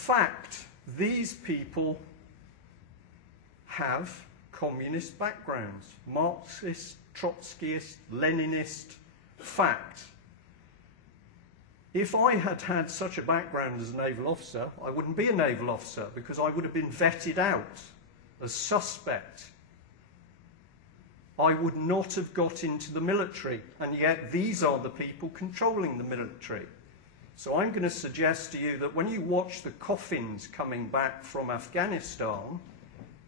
Fact, these people have communist backgrounds. Marxist, Trotskyist, Leninist. Fact. If I had had such a background as a naval officer, I wouldn't be a naval officer because I would have been vetted out as suspect. I would not have got into the military, and yet these are the people controlling the military. So I'm going to suggest to you that when you watch the coffins coming back from Afghanistan,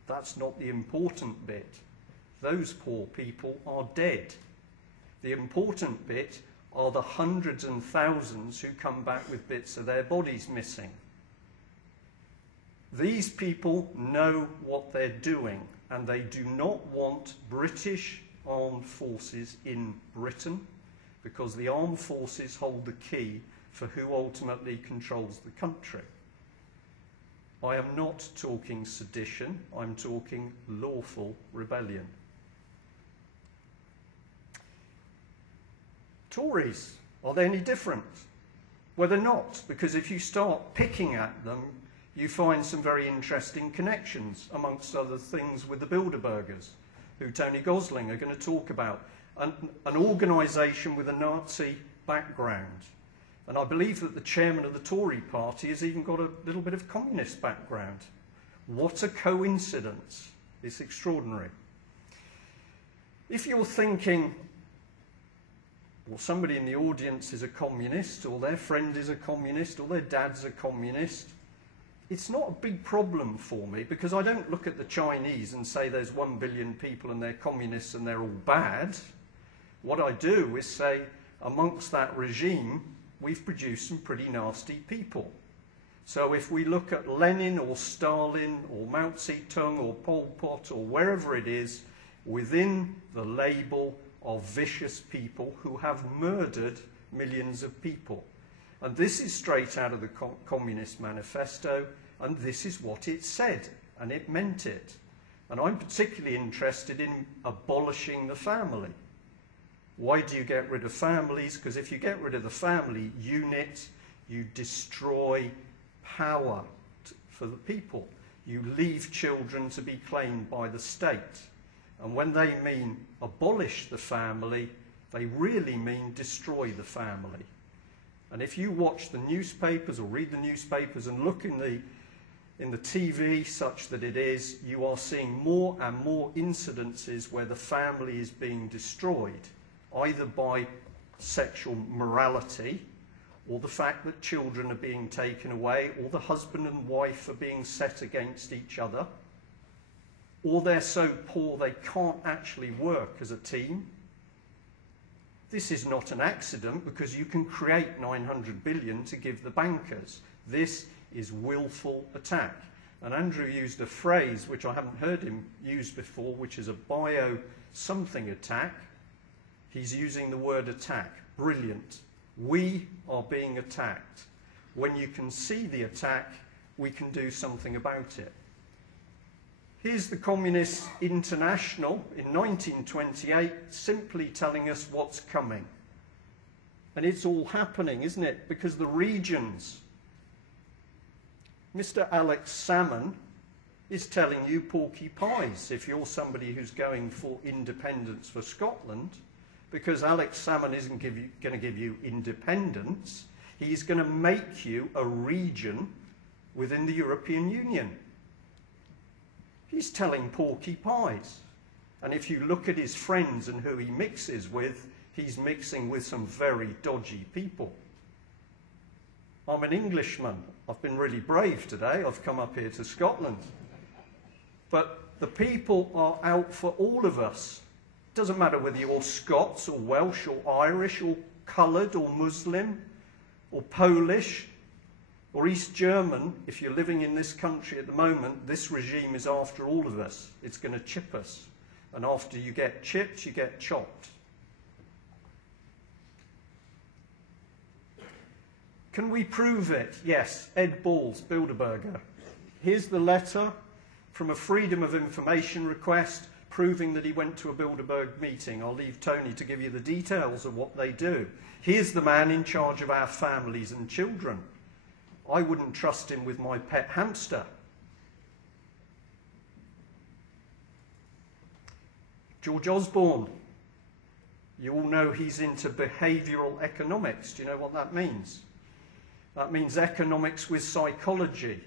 that's not the important bit. Those poor people are dead. The important bit are the hundreds and thousands who come back with bits of their bodies missing. These people know what they're doing, and they do not want British armed forces in Britain, because the armed forces hold the key for who ultimately controls the country. I am not talking sedition, I'm talking lawful rebellion. Tories, are they any different? Well, they're not, because if you start picking at them, you find some very interesting connections, amongst other things, with the Bilderbergers, who Tony Gosling are going to talk about, an organisation with a Nazi background. And I believe that the chairman of the Tory party has even got a little bit of communist background. What a coincidence. It's extraordinary. If you're thinking, well, somebody in the audience is a communist, or their friend is a communist, or their dad's a communist, it's not a big problem for me, because I don't look at the Chinese and say there's 1 billion people and they're communists and they're all bad. What I do is say, amongst that regime, we've produced some pretty nasty people. So if we look at Lenin or Stalin or Mao Zedong or Pol Pot or wherever it is, within the label of vicious people who have murdered millions of people. And this is straight out of the Communist Manifesto, and this is what it said, and it meant it. And I'm particularly interested in abolishing the family. Why do you get rid of families? Because if you get rid of the family unit, you destroy power for the people. You leave children to be claimed by the state. And when they mean abolish the family, they really mean destroy the family. And if you watch the newspapers or read the newspapers and look in the TV such that it is, you are seeing more and more incidences where the family is being destroyed, either by sexual morality, or the fact that children are being taken away, or the husband and wife are being set against each other, or they're so poor they can't actually work as a team. This is not an accident, because you can create 900 billion to give the bankers. This is willful attack. And Andrew used a phrase which I haven't heard him use before, which is a bio-something attack. He's using the word attack. Brilliant. We are being attacked. When you can see the attack, we can do something about it. Here's the Communist International in 1928 simply telling us what's coming. And it's all happening, isn't it? Because the regions, Mr. Alex Salmon is telling you porky pies if you're somebody who's going for independence for Scotland, because Alex Salmon isn't going to give you independence. He's going to make you a region within the European Union. He's telling porky pies. And if you look at his friends and who he mixes with, he's mixing with some very dodgy people. I'm an Englishman. I've been really brave today. I've come up here to Scotland. But the people are out for all of us. It doesn't matter whether you're Scots or Welsh or Irish or coloured or Muslim or Polish or East German. If you're living in this country at the moment, this regime is after all of us. It's going to chip us. And after you get chipped, you get chopped. Can we prove it? Yes. Ed Balls, Bilderberger. Here's the letter from a Freedom of Information request proving that he went to a Bilderberg meeting. I'll leave Tony to give you the details of what they do. Here's the man in charge of our families and children. I wouldn't trust him with my pet hamster. George Osborne. You all know he's into behavioural economics. Do you know what that means? That means economics with psychology.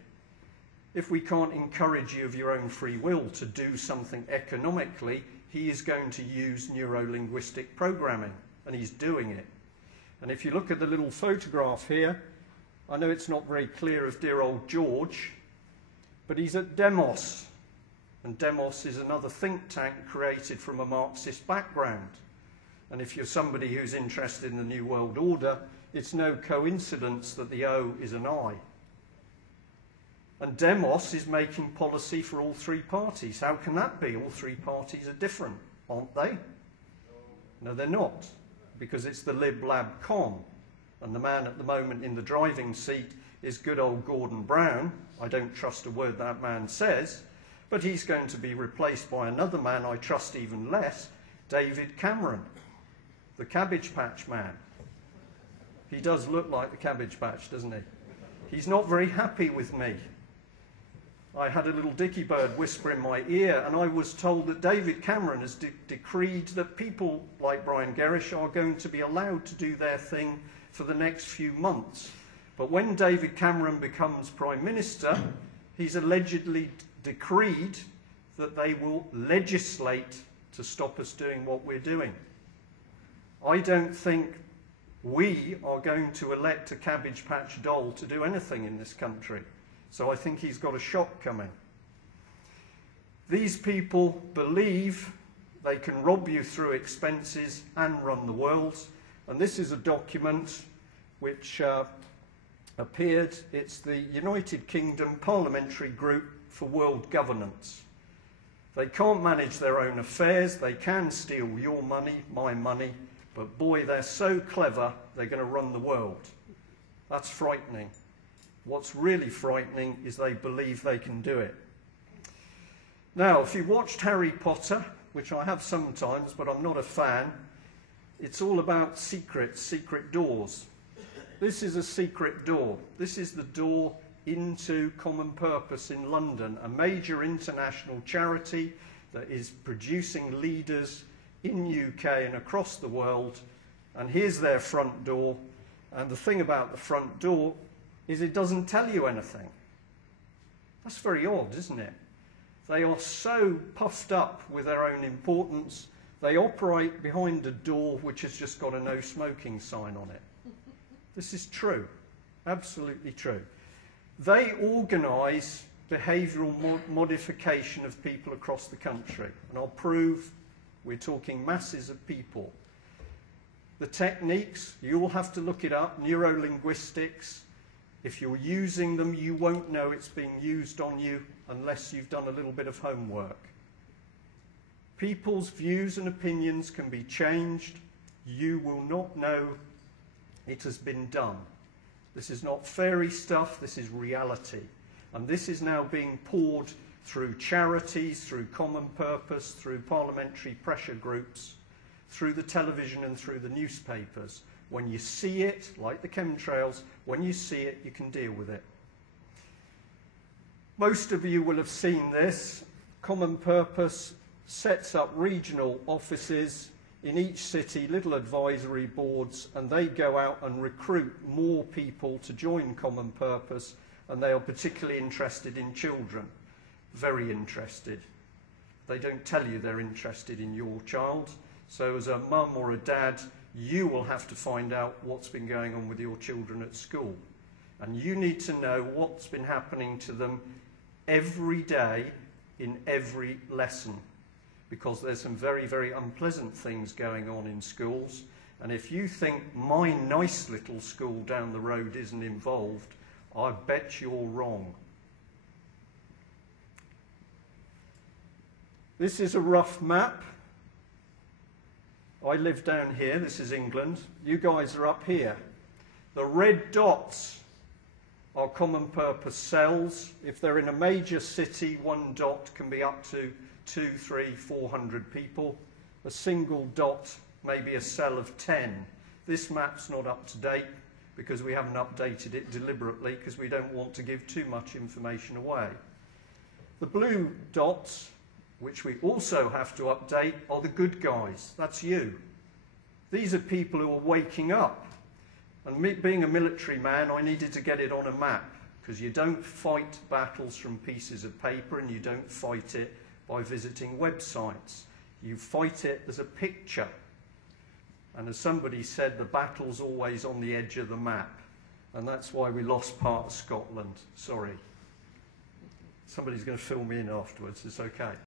If we can't encourage you of your own free will to do something economically, he is going to use neuro-linguistic programming, and he's doing it. And if you look at the little photograph here, I know it's not very clear of dear old George, but he's at Demos. And Demos is another think tank created from a Marxist background. And if you're somebody who's interested in the New World Order, it's no coincidence that the O is an I. And Demos is making policy for all three parties. How can that be? All three parties are different, aren't they? No, they're not, because it's the Lib Lab Com. And the man at the moment in the driving seat is good old Gordon Brown. I don't trust a word that man says, but he's going to be replaced by another man I trust even less, David Cameron, the Cabbage Patch man. He does look like the Cabbage Patch, doesn't he? He's not very happy with me. I had a little dicky bird whisper in my ear, and I was told that David Cameron has decreed that people like Brian Gerrish are going to be allowed to do their thing for the next few months. But when David Cameron becomes Prime Minister, he's allegedly decreed that they will legislate to stop us doing what we're doing. I don't think we are going to elect a Cabbage Patch doll to do anything in this country. So I think he's got a shock coming. These people believe they can rob you through expenses and run the world. And this is a document which appeared. It's the United Kingdom Parliamentary Group for World Governance. They can't manage their own affairs. They can steal your money, my money. But boy, they're so clever, they're going to run the world. That's frightening. What's really frightening is they believe they can do it. Now, if you watched Harry Potter, which I have sometimes, but I'm not a fan, it's all about secrets, secret doors. This is a secret door. This is the door into Common Purpose in London, a major international charity that is producing leaders in UK and across the world. And here's their front door. And the thing about the front door is it doesn't tell you anything. That's very odd, isn't it? They are so puffed up with their own importance, they operate behind a door which has just got a no smoking sign on it. This is true, absolutely true. They organise behavioural modification of people across the country, and I'll prove we're talking masses of people. The techniques, you'll have to look it up, neuro-linguistics. If you're using them, you won't know it's being used on you unless you've done a little bit of homework. People's views and opinions can be changed. You will not know it has been done. This is not fairy stuff, this is reality. And this is now being poured through charities, through Common Purpose, through parliamentary pressure groups, through the television and through the newspapers. When you see it, like the chemtrails, when you see it, you can deal with it. Most of you will have seen this. Common Purpose sets up regional offices in each city, little advisory boards, and they go out and recruit more people to join Common Purpose, and they are particularly interested in children. Very interested. They don't tell you they're interested in your child. So as a mum or a dad, you will have to find out what's been going on with your children at school. And you need to know what's been happening to them every day in every lesson. Because there's some very, very unpleasant things going on in schools. And if you think my nice little school down the road isn't involved, I bet you're wrong. This is a rough map. I live down here, this is England. You guys are up here. The red dots are Common Purpose cells. If they're in a major city, one dot can be up to 200, 300, 400 people. A single dot may be a cell of 10. This map's not up to date. because we haven't updated it deliberately because we don't want to give too much information away. The blue dots, which we also have to update, are the good guys. That's you. These are people who are waking up. And me, being a military man, I needed to get it on a map, because you don't fight battles from pieces of paper and you don't fight it by visiting websites. You fight it as a picture. And as somebody said, the battle's always on the edge of the map. And that's why we lost part of Scotland. Sorry. Somebody's going to fill me in afterwards. It's okay.